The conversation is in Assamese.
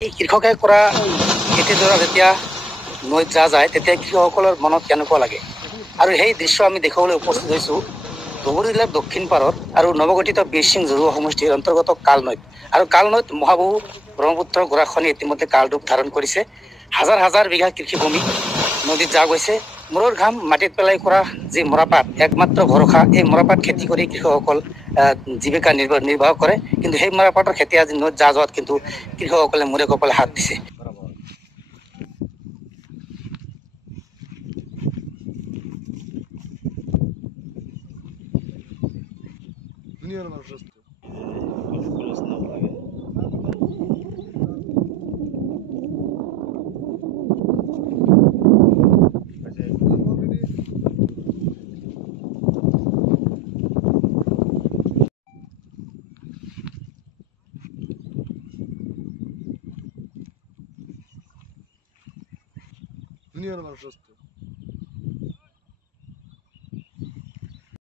এই কৃষকে কৰা খেতিডৰা যেতিয়া নৈত যা যায় তেতিয়া কৃষকসকলৰ মনত কেনেকুৱা লাগে আৰু সেই দৃশ্য আমি দেখাবলৈ উপস্থিত হৈছোঁ ধুবুৰী জিলাৰ দক্ষিণ পাৰত আৰু নৱগঠিত বীৰসিং জৰুৱা সমষ্টিৰ অন্তৰ্গত কালনৈত আৰু কালনৈত মহাবাহু ব্ৰহ্মপুত্ৰৰ গৰাখহনীয়া ইতিমধ্যে কাল ৰূপ ধাৰণ কৰিছে। হাজাৰ হাজাৰ বিঘা কৃষিভূমি নদীত যা গৈছে। মূৰৰ ঘাম মাটিত পেলাই কৰা যি মৰাপাট একমাত্ৰ ভৰসা, এই মৰাপাট খেতি কৰি কৃষকসকল জীৱিকা নিৰ্বাহ কৰে। কিন্তু সেই মৰাপাটৰ খেতি আজি নৈত যা যোৱাত কিন্তু কৃষকসকলে মূৰে কপালে হাত দিছে। Dünya মানুষ